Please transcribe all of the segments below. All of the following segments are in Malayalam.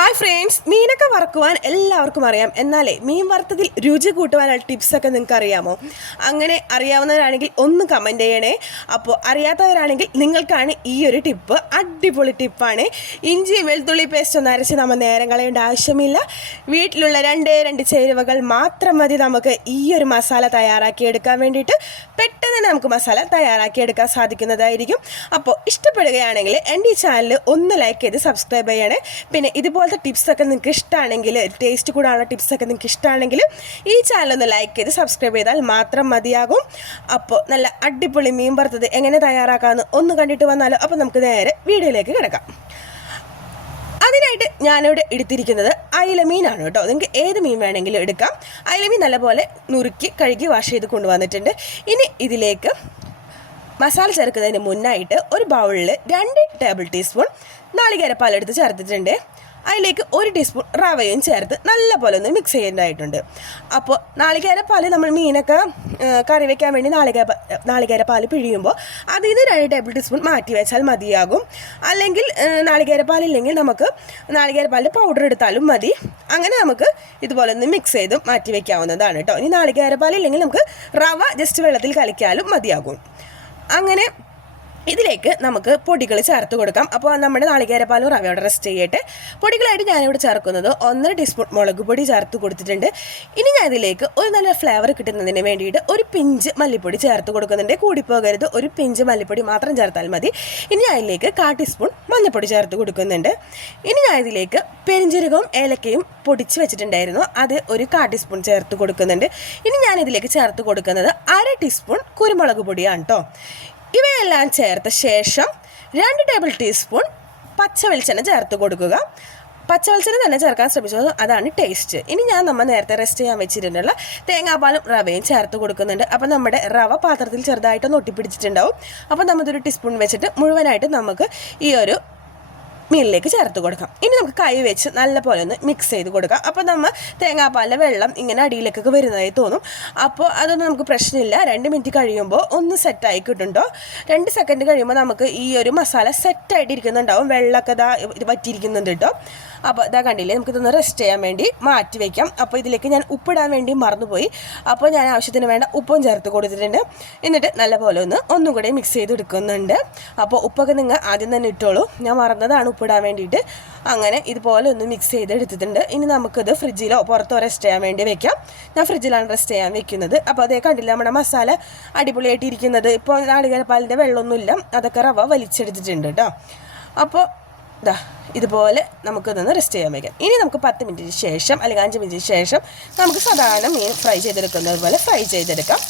ഹായ് ഫ്രണ്ട്സ്, മീനൊക്കെ വറക്കുവാൻ എല്ലാവർക്കും അറിയാം. എന്നാലേ മീൻ വറുത്തതിൽ രുചി കൂട്ടുവാനുള്ള ടിപ്സൊക്കെ നിങ്ങൾക്ക് അറിയാമോ? അങ്ങനെ അറിയാവുന്നവരാണെങ്കിൽ ഒന്ന് കമൻറ്റ് ചെയ്യണേ. അപ്പോൾ അറിയാത്തവരാണെങ്കിൽ നിങ്ങൾക്കാണ് ഈ ഒരു ടിപ്പ്. അടിപൊളി ടിപ്പാണ്. ഇഞ്ചി വെളുത്തുള്ളി പേസ്റ്റ് ഒന്ന് അരച്ച് നമ്മൾ നേരം കളയേണ്ട ആവശ്യമില്ല. വീട്ടിലുള്ള രണ്ട് ചേരുവകൾ മാത്രം മതി നമുക്ക് ഈ ഒരു മസാല തയ്യാറാക്കിയെടുക്കാൻ വേണ്ടിയിട്ട്. പെട്ടെന്ന് നമുക്ക് മസാല തയ്യാറാക്കിയെടുക്കാൻ സാധിക്കുന്നതായിരിക്കും. അപ്പോൾ ഇഷ്ടപ്പെടുകയാണെങ്കിൽ എൻ്റെ ഈ ചാനൽ ഒന്ന് ലൈക്ക് ചെയ്ത് സബ്സ്ക്രൈബ് ചെയ്യണേ. പിന്നെ ഇതുപോലത്തെ ടിപ്സൊക്കെ നിങ്ങൾക്ക് ഇഷ്ടമാണെങ്കിൽ, ടേസ്റ്റ് കൂടാനുള്ള ടിപ്സൊക്കെ നിങ്ങൾക്ക് ഇഷ്ടമാണെങ്കിൽ ഈ ചാനൽ ഒന്ന് ലൈക്ക് ചെയ്ത് സബ്സ്ക്രൈബ് ചെയ്താൽ മാത്രം മതിയാകും. അപ്പോൾ നല്ല അടിപൊളി മീൻ വറുത്തത് എങ്ങനെ തയ്യാറാക്കാമെന്ന് ഒന്ന് കണ്ടിട്ട് വന്നാലോ. അപ്പോൾ നമുക്ക് നേരെ വീഡിയോയിലേക്ക് കിടക്കാം. അതിനായിട്ട് ഞാനിവിടെ എടുത്തിരിക്കുന്നത് അയിലമീനാണ് കേട്ടോ. നിങ്ങൾക്ക് ഏത് മീൻ വേണമെങ്കിലും എടുക്കാം. അയിലമീൻ നല്ലപോലെ നുറുക്കി കഴുകി വാഷ് ചെയ്ത് കൊണ്ടുവന്നിട്ടുണ്ട്. ഇനി ഇതിലേക്ക് മസാല ചേർക്കുന്നതിന് മുന്നായിട്ട് ഒരു ബൗളിൽ 2 ടേബിൾ ടീസ്പൂൺ നാളികേരപ്പാലെടുത്ത് ചേർത്തിട്ടുണ്ട്. അതിലേക്ക് 1 ടീസ്പൂൺ റവയും ചേർത്ത് നല്ലപോലെ ഒന്ന് മിക്സ് ചെയ്യേണ്ടതായിട്ടുണ്ട്. അപ്പോൾ നാളികേരപ്പാൽ നമ്മൾ മീനൊക്കെ കറി വയ്ക്കാൻ വേണ്ടി നാളികേരപ്പാൽ പിഴിയുമ്പോൾ അതിൽ നിന്ന് 2 ടേബിൾ ടീസ്പൂൺ മാറ്റി വെച്ചാൽ മതിയാകും. അല്ലെങ്കിൽ നാളികേരപ്പാലില്ലെങ്കിൽ നമുക്ക് നാളികേരപ്പാലിൻ്റെ പൗഡർ എടുത്താലും മതി. അങ്ങനെ നമുക്ക് ഇതുപോലെ ഒന്ന് മിക്സ് ചെയ്ത് മാറ്റി വയ്ക്കാവുന്നതാണ് കേട്ടോ. ഇനി നാളികേരപ്പാലില്ലെങ്കിൽ നമുക്ക് റവ ജസ്റ്റ് വെള്ളത്തിൽ കലക്കിയാലും മതിയാകും. അങ്ങനെ ഇതിലേക്ക് നമുക്ക് പൊടികൾ ചേർത്ത് കൊടുക്കാം. അപ്പോൾ നമ്മുടെ നാളികേരപ്പാലും റവയോടെ റെസ്റ്റ് ചെയ്യട്ടെ. പൊടികളായിട്ട് ഞാനിവിടെ ചേർക്കുന്നത് 1.5 ടീസ്പൂൺ മുളക് പൊടി ചേർത്ത് കൊടുത്തിട്ടുണ്ട്. ഇനി ഞാൻ ഇതിലേക്ക് ഒരു നല്ല ഫ്ലേവർ കിട്ടുന്നതിന് വേണ്ടിയിട്ട് ഒരു പിഞ്ച് മല്ലിപ്പൊടി ചേർത്ത് കൊടുക്കുന്നുണ്ട്. കൂടിപ്പോകരുത്, ഒരു പിഞ്ച് മല്ലിപ്പൊടി മാത്രം ചേർത്താൽ മതി. ഇനി ഞാൻ ഇതിലേക്ക് 1/4 ടീസ്പൂൺ മഞ്ഞൾപ്പൊടി ചേർത്ത് കൊടുക്കുന്നുണ്ട്. ഇനി ഞാൻ ഇതിലേക്ക് പെരിഞ്ജീരകവും ഏലക്കയും പൊടിച്ച് വെച്ചിട്ടുണ്ടായിരുന്നു, അത് ഒരു 1/4 ടീസ്പൂൺ ചേർത്ത് കൊടുക്കുന്നുണ്ട്. ഇനി ഞാൻ ഇതിലേക്ക് ചേർത്ത് കൊടുക്കുന്നത് 1/2 ടീസ്പൂൺ കുരുമുളക് പൊടിയാണ് കേട്ടോ. ഇവയെല്ലാം ചേർത്ത ശേഷം 2 ടേബിൾ ടീസ്പൂൺ പച്ച വെളിച്ചെണ്ണ ചേർത്ത് കൊടുക്കുക. പച്ച വെളിച്ചെണ്ണ തന്നെ ചേർക്കാൻ ശ്രമിച്ചത്, അതാണ് ടേസ്റ്റ്. ഇനി നമ്മൾ നേരത്തെ റെസ്റ്റ് ചെയ്യാൻ വെച്ചിട്ടുള്ള തേങ്ങാപ്പാലും റവയും ചേർത്ത് കൊടുക്കുന്നുണ്ട്. അപ്പോൾ നമ്മുടെ റവ പാത്രത്തിൽ ചെറുതായിട്ടൊന്ന് ഒട്ടിപ്പിടിച്ചിട്ടുണ്ടാവും. അപ്പോൾ നമ്മളിതൊരു ടീസ്പൂൺ വെച്ചിട്ട് മുഴുവനായിട്ട് നമുക്ക് ഈ ഒരു മീനിലേക്ക് ചേർത്ത് കൊടുക്കാം. ഇനി നമുക്ക് കൈ വെച്ച് നല്ലപോലെ ഒന്ന് മിക്സ് ചെയ്ത് കൊടുക്കാം. അപ്പോൾ നമ്മൾ തേങ്ങാപ്പാലിലെ വെള്ളം ഇങ്ങനെ അടിയിലേക്കൊക്കെ വരുന്നതായി തോന്നും. അപ്പോൾ അതൊന്നും നമുക്ക് പ്രശ്നമില്ല. 2 മിനിറ്റ് കഴിയുമ്പോൾ ഒന്ന് സെറ്റായി കിട്ടുന്നുണ്ടോ, 2 സെക്കൻഡ് കഴിയുമ്പോൾ നമുക്ക് ഈ ഒരു മസാല സെറ്റായിട്ട് ഇരിക്കുന്നുണ്ടാവും. വെള്ളമൊക്കെ ഇത് പറ്റിയിരിക്കുന്നുണ്ട് കേട്ടോ. അപ്പോൾ ഇതാ കണ്ടില്ലേ, നമുക്കിതൊന്ന് റെസ്റ്റ് ചെയ്യാൻ വേണ്ടി മാറ്റി വയ്ക്കാം. അപ്പോൾ ഇതിലേക്ക് ഞാൻ ഉപ്പിടാൻ വേണ്ടി മറന്നുപോയി. അപ്പോൾ ഞാൻ ആവശ്യത്തിന് വേണ്ട ഉപ്പും ചേർത്ത് കൊടുത്തിട്ടുണ്ട്. എന്നിട്ട് നല്ലപോലെ ഒന്നും കൂടെ മിക്സ് ചെയ്തെടുക്കുന്നുണ്ട്. അപ്പോൾ ഉപ്പൊക്കെ നിങ്ങൾ ആദ്യം തന്നെ ഇട്ടോളൂ, ഞാൻ മറന്നതാണ് ഉപ്പിടാൻ വേണ്ടിയിട്ട്. അങ്ങനെ ഇതുപോലെ ഒന്ന് മിക്സ് ചെയ്തെടുത്തിട്ടുണ്ട്. ഇനി നമുക്കിത് ഫ്രിഡ്ജിലോ പുറത്തോ റെസ്റ്റ് ചെയ്യാൻ വേണ്ടി വെക്കാം. ഞാൻ ഫ്രിഡ്ജിലാണ് റെസ്റ്റ് ചെയ്യാൻ വെക്കുന്നത്. അപ്പോൾ അതേ കണ്ടില്ല, നമ്മുടെ മസാല അടിപൊളിയായിട്ട് ഇരിക്കുന്നത്. ഇപ്പോൾ നാളികേരപ്പാലിൻ്റെ വെള്ളമൊന്നുമില്ല, അതൊക്കെ റവ വലിച്ചെടുത്തിട്ടുണ്ട് കേട്ടോ. അപ്പോൾ ഇതുപോലെ നമുക്കിതൊന്ന് റെസ്റ്റ് ചെയ്യാൻ വയ്ക്കാം. ഇനി നമുക്ക് 10 മിനിറ്റിന് ശേഷം അല്ലെങ്കിൽ 5 മിനിറ്റിന് ശേഷം നമുക്ക് സാധാരണ മീൻ ഫ്രൈ ചെയ്തെടുക്കുന്നത് പോലെ ഫ്രൈ ചെയ്തെടുക്കാം.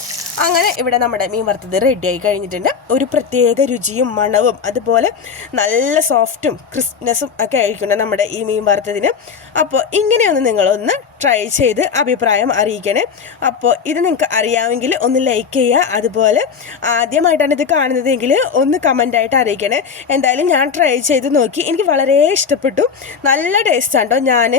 അങ്ങനെ ഇവിടെ നമ്മുടെ മീൻ വറുത്തത് റെഡിയായി കഴിഞ്ഞിട്ടുണ്ട്. ഒരു പ്രത്യേക രുചിയും മണവും അതുപോലെ നല്ല സോഫ്റ്റും ക്രിസ്പ്നെസ്സും ഒക്കെ ആയിരിക്കണം നമ്മുടെ ഈ മീൻ വറുത്തതിന്. അപ്പോൾ ഇങ്ങനെയൊന്ന് നിങ്ങളൊന്ന് ട്രൈ ചെയ്ത് അഭിപ്രായം അറിയിക്കണേ. അപ്പോൾ ഇത് നിങ്ങൾക്ക് അറിയാമെങ്കിൽ ഒന്ന് ലൈക്ക് ചെയ്യുക. അതുപോലെ ആദ്യമായിട്ടാണ് ഇത് കാണുന്നതെങ്കിൽ ഒന്ന് കമൻ്റായിട്ട് അറിയിക്കണേ. എന്തായാലും ഞാൻ ട്രൈ ചെയ്ത് നോക്കി, എനിക്ക് വളരെ ഇഷ്ടപ്പെട്ടു. നല്ല ടേസ്റ്റാണ് കേട്ടോ. ഞാൻ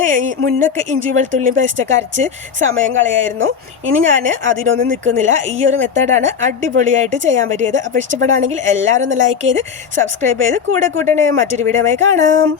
മുന്നൊക്കെ ഇഞ്ചി വെളുത്തുള്ളി പേസ്റ്റൊക്കെ അരച്ച് സമയം കളയായിരുന്നു. ഇനി ഞാൻ അതിനൊന്നും നിൽക്കുന്നില്ല. ഈ ഒരു മെത്തേഡാണ് അടിപൊളിയായിട്ട് ചെയ്യാൻ പറ്റിയത്. അപ്പോൾ ഇഷ്ടപ്പെടുകയാണെങ്കിൽ എല്ലാവരും ഒന്ന് ലൈക്ക് ചെയ്ത് സബ്സ്ക്രൈബ് ചെയ്ത് കൂടെ കൂട്ടണേ. മറ്റൊരു വീഡിയോയുമായി കാണാം.